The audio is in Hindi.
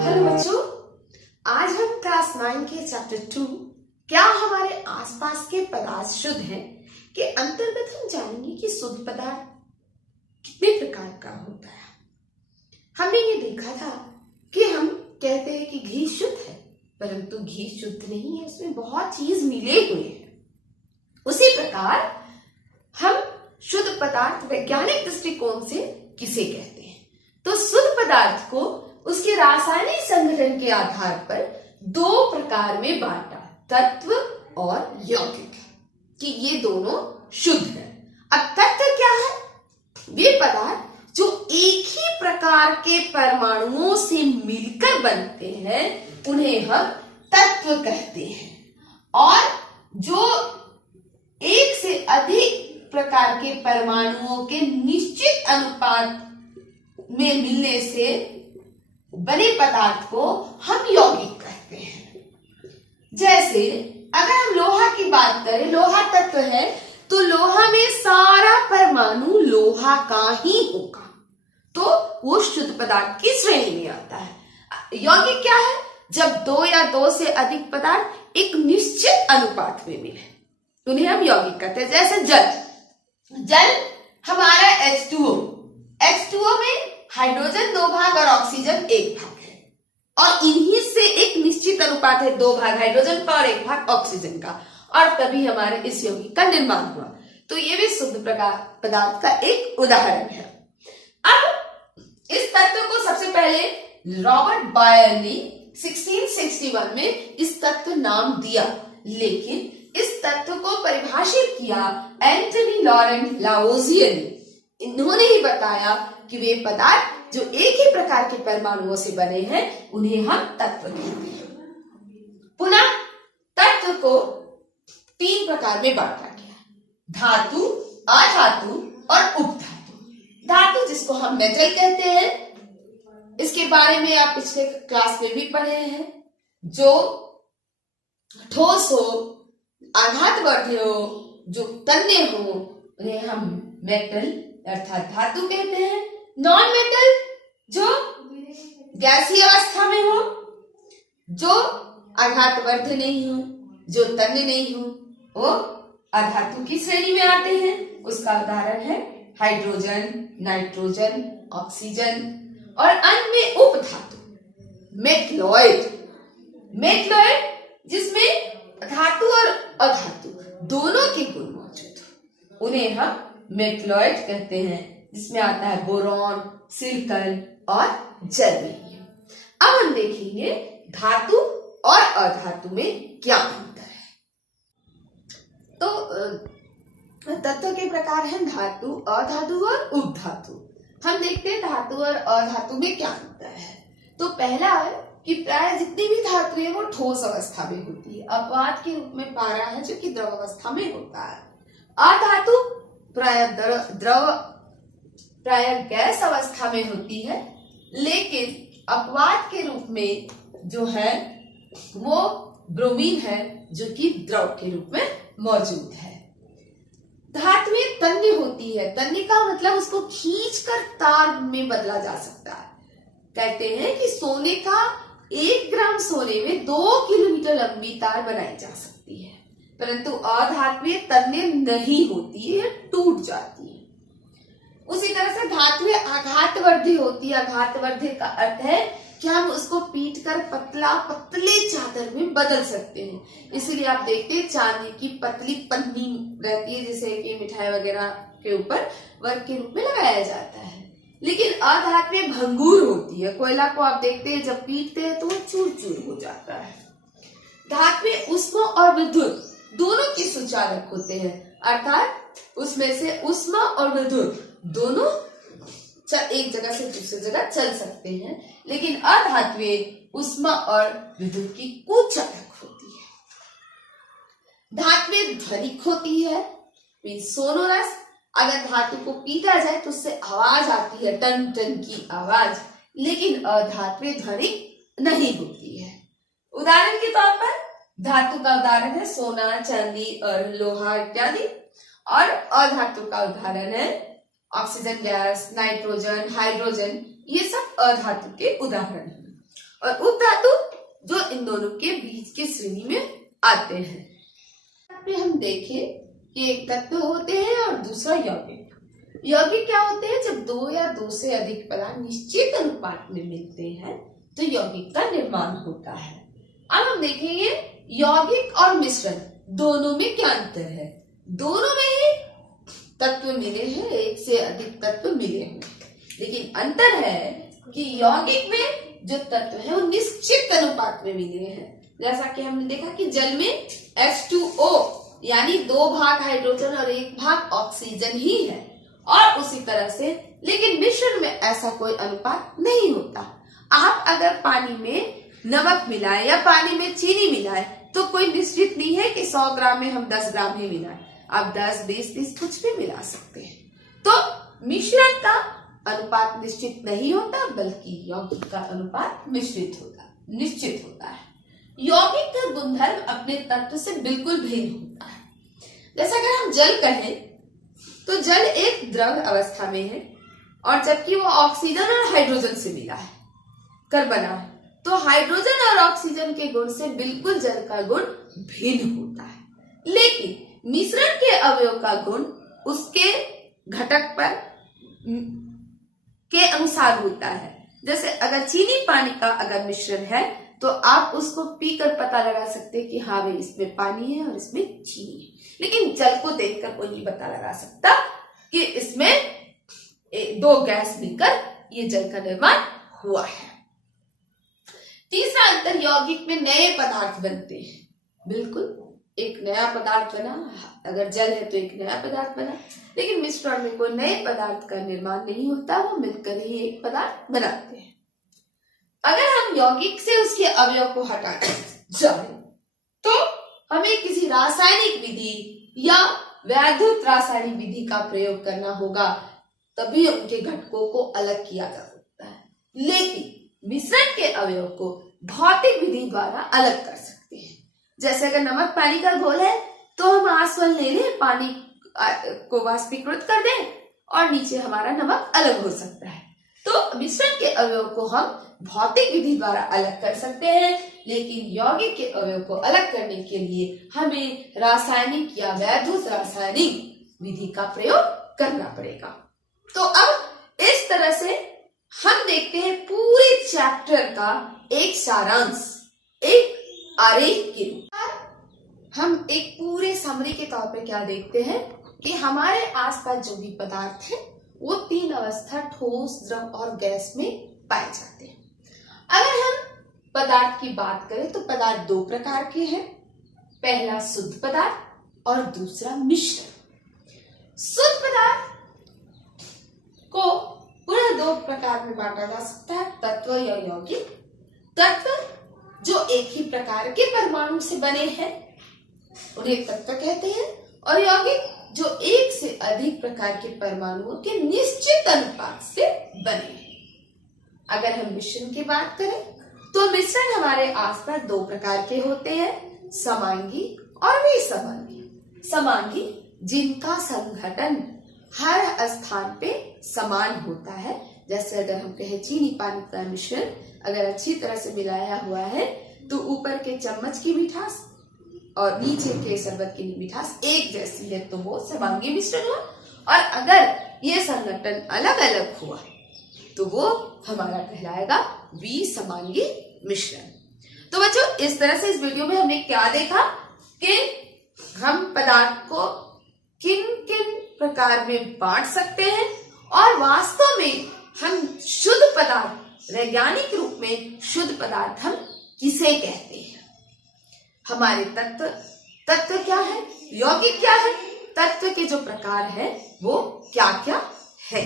हेलो बच्चों, आज हम क्लास 9 के चैप्टर 2 क्या हमारे आसपास के पदार्थ शुद्ध हैं के अंतर्गत हम जानेंगे कि शुद्ध पदार्थ कितने प्रकार का होता है। हमने ये देखा था कि हम कहते हैं कि घी शुद्ध है, परंतु घी शुद्ध नहीं है, उसमें बहुत चीज मिले हुए हैं। उसी प्रकार हम शुद्ध पदार्थ वैज्ञानिक दृष्टिकोण से किसे कहते हैं, तो शुद्ध पदार्थ को उसके रासायनिक संगठन के आधार पर दो प्रकार में बांटा, तत्व और यौगिक, कि ये दोनों शुद्ध है। अब तत्व क्या है? वे पदार्थ जो एक ही प्रकार के परमाणुओं से मिलकर बनते हैं उन्हें हम तत्व कहते हैं, और जो एक से अधिक प्रकार के परमाणुओं के निश्चित अनुपात में मिलने से बने पदार्थ को हम यौगिक कहते हैं। जैसे अगर हम लोहा की बात करें, लोहा तत्व है तो लोहा में सारा परमाणु लोहा का ही होगा, तो वो शुद्ध पदार्थ की श्रेणी में आता है। यौगिक क्या है? जब दो या दो से अधिक पदार्थ एक निश्चित अनुपात में मिले उन्हें हम यौगिक कहते हैं। जैसे जल हमारा H2O में हाइड्रोजन 2 भाग और ऑक्सीजन 1 भाग है, और इन्हीं से एक निश्चित अनुपात है 2 भाग हाइड्रोजन का और 1 भाग ऑक्सीजन का, और तभी हमारे इस यौगिक का निर्माण हुआ। तो ये भी शुद्ध पदार्थ का एक उदाहरण है। अब इस तत्व को सबसे पहले रॉबर्ट बायर ने 1661 में इस तत्व नाम दिया, लेकिन इस तत्व को परिभाषित किया एंटनी लॉरेंट लावोजियर ने। इन्होंने ही बताया कि वे पदार्थ जो एक ही प्रकार के परमाणुओं से बने हैं उन्हें हम तत्व कहते हैं। पुनः तत्व को 3 प्रकार में बांटा गया, धातु, अधातु और उपधातु। धातु जिसको हम मेटल कहते हैं, इसके बारे में आप पिछले क्लास में भी पढ़े हैं। जो ठोस हो, आघातवर्ती हो, जो तन्य हो, उन्हें हम मेटल अर्थात धातु कहते हैं। नॉन मेटल जो गैसीय अवस्था में हो, जो आघातवर्ती नहीं हो, जो तन्य नहीं हो, वो अधातु की श्रेणी में आते हैं। उसका उदाहरण है हाइड्रोजन, नाइट्रोजन, ऑक्सीजन। और अंत में उपधातु मेटलॉइड जिसमें धातु और अधातु दोनों के गुण मौजूद हो, उन्हें हम मेटलॉइड कहते हैं, जिसमें आता है बोरॉन, सिलिकॉन और जर्मेनियम। अब हम देखेंगे धातु और अधातु में क्या अंतर है। तो तत्व के प्रकार हैं धातु, अधातु और उपधातु। हम देखते हैं धातु और अधातु में क्या अंतर है। तो पहला है कि प्राय जितनी भी धातु है वो ठोस अवस्था में होती है। अपवाद के रूप में पारा है जो कि द्रव अवस्था में होता है। अधातु प्राय गैस अवस्था में होती है, लेकिन अपवाद के रूप में जो है वो ब्रोमीन है जो कि द्रव के रूप में मौजूद है। धातुएं तन्य होती है। तन्य का मतलब उसको खींचकर तार में बदला जा सकता है। कहते हैं कि सोने का 1 ग्राम सोने में 2 किलोमीटर लंबी तार बनाई जा सकती है, परंतु अधातुएं तन्य नहीं होती है, टूट जाती है। उसी तरह से धातुएं आघातवर्धी होती है। आघातवर्धी का अर्थ है कि हम उसको पीटकर पतले चादर में बदल सकते हैं। इसीलिए आप देखते हैं चांदी की पतली पन्नी रहती है, जिसे कि मिठाई वगैरह के ऊपर वर्क के रूप में लगाया जाता है। लेकिन अधातुएं भंगुर होती है। कोयला को आप देखते हैं जब पीटते हैं तो वो चूर चूर हो जाता है। धातुएं उष्मा और विद्युत दोनों के सुचालक होते हैं, अर्थात उसमें से उष्मा और विद्युत दोनों एक जगह से दूसरी जगह चल सकते हैं, लेकिन अधातुएं उष्मा और विद्युत की कुचालक होती है। धातुएं ध्वनिक होती है, सोनोरस। अगर धातु को पीटा जाए तो उससे आवाज आती है, टन टन की आवाज, लेकिन अधातुएं ध्वनिक नहीं होती है। उदाहरण के तौर पर धातु का उदाहरण है सोना, चांदी और लोहा इत्यादि, और अधातु का उदाहरण है ऑक्सीजन गैस, नाइट्रोजन, हाइड्रोजन। ये सब अधातु के उदाहरण हैं। और उपधातु जो इन दोनों के बीच की श्रेणी में आते हैं। पे हम देखें कि एक तत्व होते हैं और दूसरा यौगिक। यौगिक क्या होते हैं? जब दो या दो से अधिक पदार्थ निश्चित अनुपात में मिलते हैं तो यौगिक का निर्माण होता है। अब हम देखेंगे यौगिक और मिश्रण दोनों में क्या अंतर है। दोनों में ही तत्व मिले हैं, एक से अधिक तत्व मिले हैं, लेकिन अंतर है कि यौगिक में जो तत्व है वो निश्चित अनुपात में मिले हैं। जैसा कि हमने देखा कि जल में H2O यानी 2 भाग हाइड्रोजन और 1 भाग ऑक्सीजन ही है, और उसी तरह से लेकिन मिश्रण में ऐसा कोई अनुपात नहीं होता। आप अगर पानी में नमक मिलाएं या पानी में चीनी मिलाएं तो कोई निश्चित नहीं है कि 100 ग्राम में हम 10 ग्राम ही मिलाएं। आप 10, 20, 30 कुछ भी मिला सकते हैं। तो मिश्रण का अनुपात निश्चित नहीं होता, बल्कि यौगिक का अनुपात निश्चित होता है। यौगिक का गुणधर्म अपने तत्व से बिल्कुल भिन्न होता है। जैसे अगर हम जल कहें तो जल एक द्रव अवस्था में है, और जबकि वो ऑक्सीजन और हाइड्रोजन से मिला है कर बना है, तो हाइड्रोजन और ऑक्सीजन के गुण से बिल्कुल जल का गुण भिन्न होता है। लेकिन मिश्रण के अवयव का गुण उसके घटक पर के अनुसार होता है। जैसे अगर चीनी पानी का अगर मिश्रण है तो आप उसको पीकर पता लगा सकते हैं कि हाँ भाई इसमें पानी है और इसमें चीनी है, लेकिन जल को देखकर कोई नहीं पता लगा सकता कि इसमें 2 गैस मिलकर ये जल का निर्माण हुआ है। तीसरा अंतर, यौगिक में नए पदार्थ बनते हैं। बिल्कुल एक नया पदार्थ बना, अगर जल है तो एक नया पदार्थ बना, लेकिन मिश्रण में कोई नए पदार्थ का निर्माण नहीं होता, वो मिलकर ही एक पदार्थ बनाते हैं। अगर हम यौगिक से उसके अवयव को हटाना चाहें तो हमें किसी रासायनिक विधि या वैद्युत रासायनिक विधि का प्रयोग करना होगा, तभी उनके घटकों को अलग किया जा सकता है। लेकिन मिश्रण के अवयव को भौतिक विधि द्वारा अलग कर सकते हैं। जैसे अगर नमक पानी का घोल है तो हम आसवन ले लें, पानी को वाष्पीकृत कर दें और नीचे हमारा नमक अलग हो सकता है। तो मिश्रण के अवयव को हम भौतिक विधि द्वारा अलग कर सकते हैं, लेकिन यौगिक के अवयव को अलग करने के लिए हमें रासायनिक या वैद्युत रासायनिक विधि का प्रयोग करना पड़ेगा। तो अब इस तरह से हम देखते हैं पूरे चैप्टर का एक सारांश एक आरेख के रूप। हम एक पूरे समरी के तौर पे क्या देखते हैं कि हमारे आसपास जो भी पदार्थ है वो 3 अवस्था ठोस, द्रव और गैस में पाए जाते हैं। अगर हम पदार्थ की बात करें तो पदार्थ 2 प्रकार के हैं, पहला शुद्ध पदार्थ और दूसरा मिश्रण। शुद्ध पदार्थ को पुनः 2 प्रकार में बांटा जा सकता है, तत्व या यौगिक। तत्व जो एक ही प्रकार के परमाणु से बने हैं उन्हें तत्व कहते हैं, और यौगिक जो एक से अधिक प्रकार के परमाणुओं के निश्चित अनुपात से बने हैं। अगर हम मिश्रण की बात करें तो मिश्रण हमारे आसपास 2 प्रकार के होते हैं, समांगी और विसमांगी। समांगी जिनका संघटन हर स्थान पे समान होता है। जैसे अगर हम कहें चीनी पानी का मिश्रण अगर अच्छी तरह से मिलाया हुआ है तो ऊपर के चम्मच की मिठास और नीचे के शरबत की मिठास एक जैसी है, तो वो समांगी मिश्रण हुआ। और अगर ये संघटन अलग अलग हुआ तो वो हमारा कहलाएगा विसमांगी मिश्रण। तो बच्चों, इस तरह से इस वीडियो में हमने क्या देखा कि हम पदार्थ को किन किन प्रकार में बांट सकते हैं, और वास्तव में हम शुद्ध पदार्थ, वैज्ञानिक रूप में शुद्ध पदार्थ हम किसे कहते हैं। हमारे तत्व क्या है, यौगिक क्या है, तत्व के जो प्रकार है वो क्या क्या है।